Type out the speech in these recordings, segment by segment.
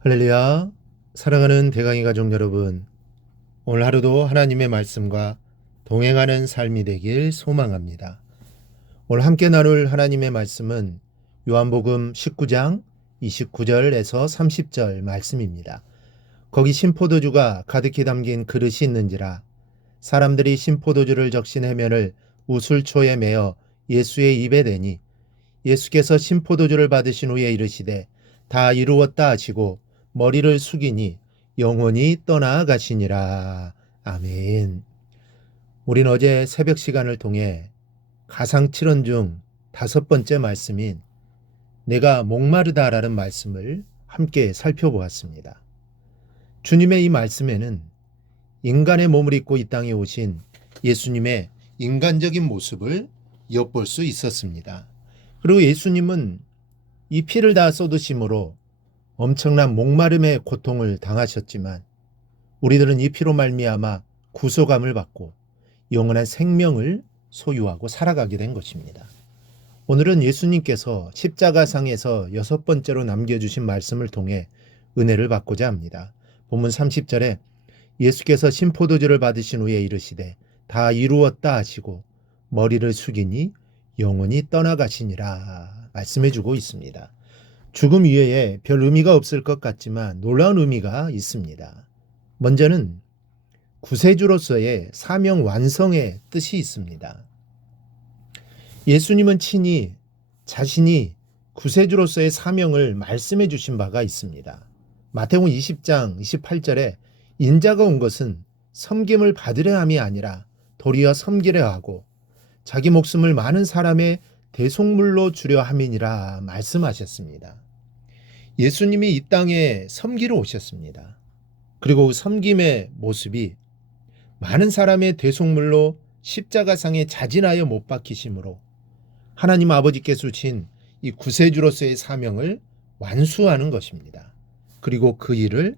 할렐루야. 사랑하는 대강이 가족 여러분, 오늘 하루도 하나님의 말씀과 동행하는 삶이 되길 소망합니다. 오늘 함께 나눌 하나님의 말씀은 요한복음 19장 29절에서 30절 말씀입니다. 거기 신포도주가 가득히 담긴 그릇이 있는지라 사람들이 신포도주를 적신 해면을 우슬초에 매어 예수의 입에 대니 예수께서 신포도주를 받으신 후에 이르시되 다 이루었다 하시고 머리를 숙이니 영혼이 떠나가시니라. 아멘. 우린 어제 새벽 시간을 통해 가상 7원 중 5번째 말씀인 내가 목마르다라는 말씀을 함께 살펴보았습니다. 주님의 이 말씀에는 인간의 몸을 입고 이 땅에 오신 예수님의 인간적인 모습을 엿볼 수 있었습니다. 그리고 예수님은 이 피를 다 쏟으심으로 엄청난 목마름의 고통을 당하셨지만 우리들은 이 피로 말미암아 구속함을 받고 영원한 생명을 소유하고 살아가게 된 것입니다. 오늘은 예수님께서 십자가상에서 6번째로 남겨주신 말씀을 통해 은혜를 받고자 합니다. 본문 30절에 예수께서 신포도주를 받으신 후에 이르시되 다 이루었다 하시고 머리를 숙이니 영원히 떠나가시니라 말씀해 주고 있습니다. 죽음 이외에 별 의미가 없을 것 같지만 놀라운 의미가 있습니다. 먼저는 구세주로서의 사명 완성의 뜻이 있습니다. 예수님은 친히 자신이 구세주로서의 사명을 말씀해 주신 바가 있습니다. 마태복음 20장 28절에 인자가 온 것은 섬김을 받으려 함이 아니라 도리어 섬기려 하고 자기 목숨을 많은 사람의 대속물로 주려 함이니라 말씀하셨습니다. 예수님이 이 땅에 섬기러 오셨습니다. 그리고 그 섬김의 모습이 많은 사람의 대속물로 십자가상에 자진하여 못 박히심으로 하나님 아버지께서 주신 이 구세주로서의 사명을 완수하는 것입니다. 그리고 그 일을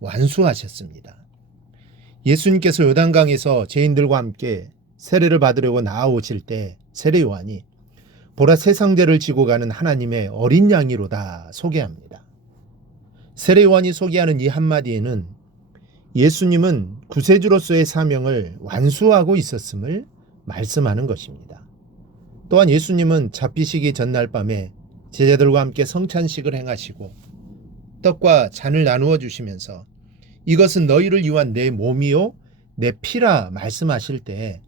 완수하셨습니다. 예수님께서 요단강에서 죄인들과 함께 세례를 받으려고 나아오실 때 세례 요한이 보라 세상 죄를 지고 가는 하나님의 어린 양이로다 소개합니다. 세례 요한이 소개하는 이 한마디에는 예수님은 구세주로서의 사명을 완수하고 있었음을 말씀하는 것입니다. 또한 예수님은 잡히시기 전날 밤에 제자들과 함께 성찬식을 행하시고 떡과 잔을 나누어 주시면서 이것은 너희를 위한 내 몸이요 내 피라 말씀하실 때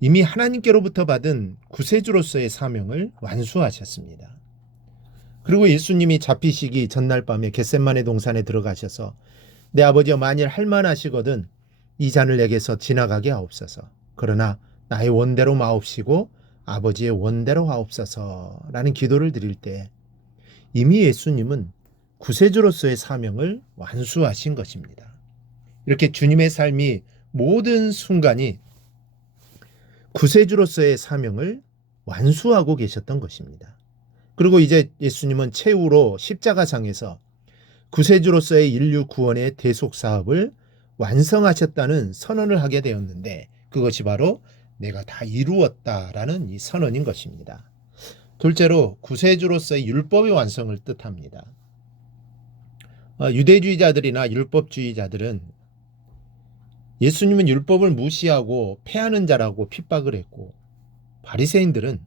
이미 하나님께로부터 받은 구세주로서의 사명을 완수하셨습니다. 그리고 예수님이 잡히시기 전날 밤에 겟세마네 동산에 들어가셔서 내 아버지여 만일 할만하시거든 이 잔을 내게서 지나가게 하옵소서. 그러나 나의 원대로 마옵시고 아버지의 원대로 하옵소서라는 기도를 드릴 때 이미 예수님은 구세주로서의 사명을 완수하신 것입니다. 이렇게 주님의 삶이 모든 순간이 구세주로서의 사명을 완수하고 계셨던 것입니다. 그리고 이제 예수님은 최후로 십자가상에서 구세주로서의 인류 구원의 대속 사업을 완성하셨다는 선언을 하게 되었는데 그것이 바로 내가 다 이루었다라는 이 선언인 것입니다. 둘째로 구세주로서의 율법의 완성을 뜻합니다. 유대주의자들이나 율법주의자들은 예수님은 율법을 무시하고 폐하는 자라고 핍박을 했고 바리새인들은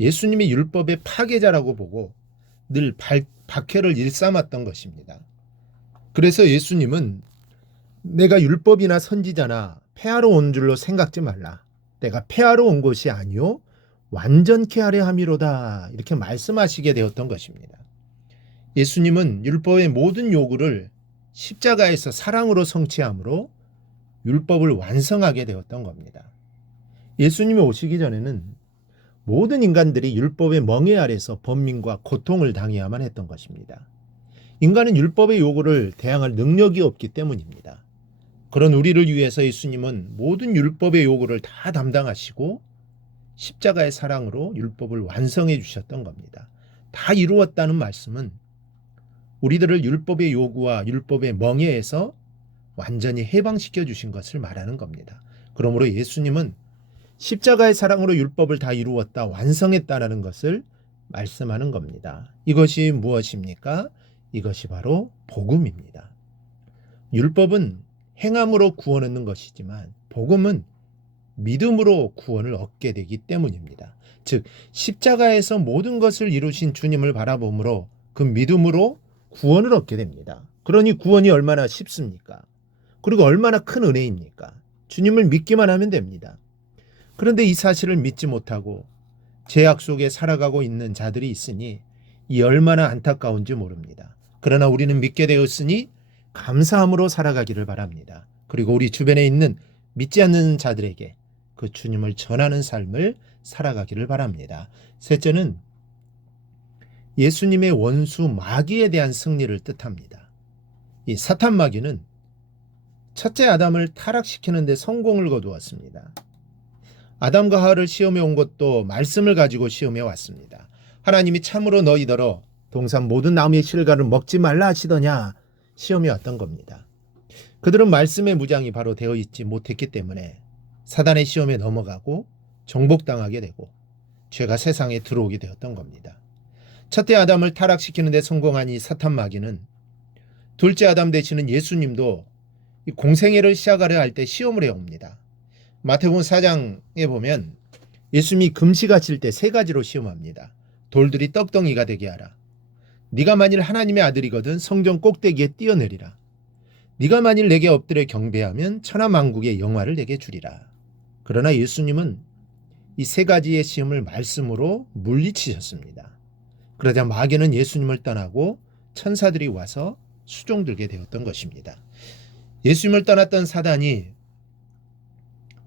예수님이 율법의 파괴자라고 보고 늘 박해를 일삼았던 것입니다. 그래서 예수님은 내가 율법이나 선지자나 폐하러 온 줄로 생각지 말라. 내가 폐하러 온 것이 아니요 완전케 하려 함이로다 이렇게 말씀하시게 되었던 것입니다. 예수님은 율법의 모든 요구를 십자가에서 사랑으로 성취함으로 율법을 완성하게 되었던 겁니다. 예수님이 오시기 전에는 모든 인간들이 율법의 멍에 아래서 번민과 고통을 당해야만 했던 것입니다. 인간은 율법의 요구를 대항할 능력이 없기 때문입니다. 그런 우리를 위해서 예수님은 모든 율법의 요구를 다 담당하시고 십자가의 사랑으로 율법을 완성해 주셨던 겁니다. 다 이루었다는 말씀은 우리들을 율법의 요구와 율법의 멍에에서 완전히 해방시켜 주신 것을 말하는 겁니다. 그러므로 예수님은 십자가의 사랑으로 율법을 다 이루었다, 완성했다라는 것을 말씀하는 겁니다. 이것이 무엇입니까? 이것이 바로 복음입니다. 율법은 행함으로 구원 얻는 것이지만 복음은 믿음으로 구원을 얻게 되기 때문입니다. 즉 십자가에서 모든 것을 이루신 주님을 바라봄으로 그 믿음으로 구원을 얻게 됩니다. 그러니 구원이 얼마나 쉽습니까? 그리고 얼마나 큰 은혜입니까? 주님을 믿기만 하면 됩니다. 그런데 이 사실을 믿지 못하고 죄악 속에 살아가고 있는 자들이 있으니 이 얼마나 안타까운지 모릅니다. 그러나 우리는 믿게 되었으니 감사함으로 살아가기를 바랍니다. 그리고 우리 주변에 있는 믿지 않는 자들에게 그 주님을 전하는 삶을 살아가기를 바랍니다. 셋째는 예수님의 원수 마귀에 대한 승리를 뜻합니다. 이 사탄 마귀는 첫째 아담을 타락시키는 데 성공을 거두었습니다. 아담과 하와를 시험해 온 것도 말씀을 가지고 시험해 왔습니다. 하나님이 참으로 너희더러 동산 모든 나무의 실과를 먹지 말라 하시더냐 시험해 왔던 겁니다. 그들은 말씀의 무장이 바로 되어 있지 못했기 때문에 사단의 시험에 넘어가고 정복당하게 되고 죄가 세상에 들어오게 되었던 겁니다. 첫째 아담을 타락시키는 데 성공한 이 사탄 마귀는 둘째 아담 되시는 예수님도 공생애를 시작하려 할 때 시험을 해옵니다. 마태복음 4장에 보면 예수님이 금식하실 때 세 가지로 시험합니다. 돌들이 떡덩이가 되게 하라. 네가 만일 하나님의 아들이거든 성전 꼭대기에 뛰어내리라. 네가 만일 내게 엎드려 경배하면 천하만국의 영화를 내게 주리라. 그러나 예수님은 이 세 가지의 시험을 말씀으로 물리치셨습니다. 그러자 마귀는 예수님을 떠나고 천사들이 와서 수종들게 되었던 것입니다. 예수님을 떠났던 사단이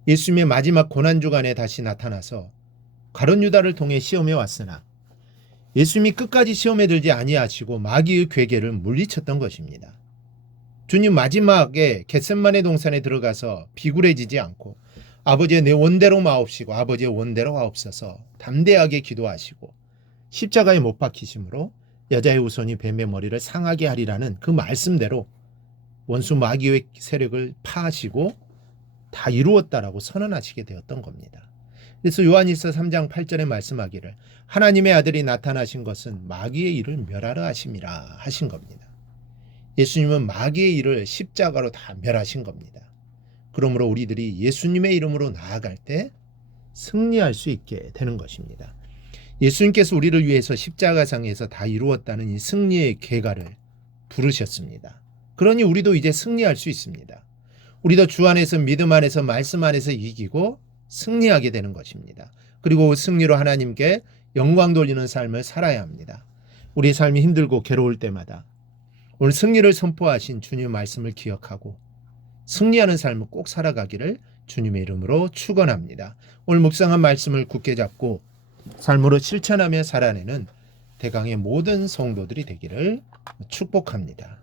예수님의 마지막 고난주간에 다시 나타나서 가룟 유다를 통해 시험해 왔으나 예수님이 끝까지 시험에 들지 아니하시고 마귀의 괴계를 물리쳤던 것입니다. 주님 마지막에 겟셋마네 동산에 들어가서 비굴해지지 않고 아버지의 내 원대로 마옵시고 아버지의 원대로 하옵소서 담대하게 기도하시고 십자가에 못 박히심으로 여자의 후손이 뱀의 머리를 상하게 하리라는 그 말씀대로 원수 마귀의 세력을 파하시고 다 이루었다라고 선언하시게 되었던 겁니다. 그래서 요한일서 3장 8절에 말씀하기를 하나님의 아들이 나타나신 것은 마귀의 일을 멸하려 하심이라 하신 겁니다. 예수님은 마귀의 일을 십자가로 다 멸하신 겁니다. 그러므로 우리들이 예수님의 이름으로 나아갈 때 승리할 수 있게 되는 것입니다. 예수님께서 우리를 위해서 십자가상에서 다 이루었다는 이 승리의 계가를 부르셨습니다. 그러니 우리도 이제 승리할 수 있습니다. 우리도 주 안에서 믿음 안에서 말씀 안에서 이기고 승리하게 되는 것입니다. 그리고 승리로 하나님께 영광 돌리는 삶을 살아야 합니다. 우리 삶이 힘들고 괴로울 때마다 오늘 승리를 선포하신 주님의 말씀을 기억하고 승리하는 삶을 꼭 살아가기를 주님의 이름으로 축원합니다. 오늘 묵상한 말씀을 굳게 잡고 삶으로 실천하며 살아내는 대강의 모든 성도들이 되기를 축복합니다.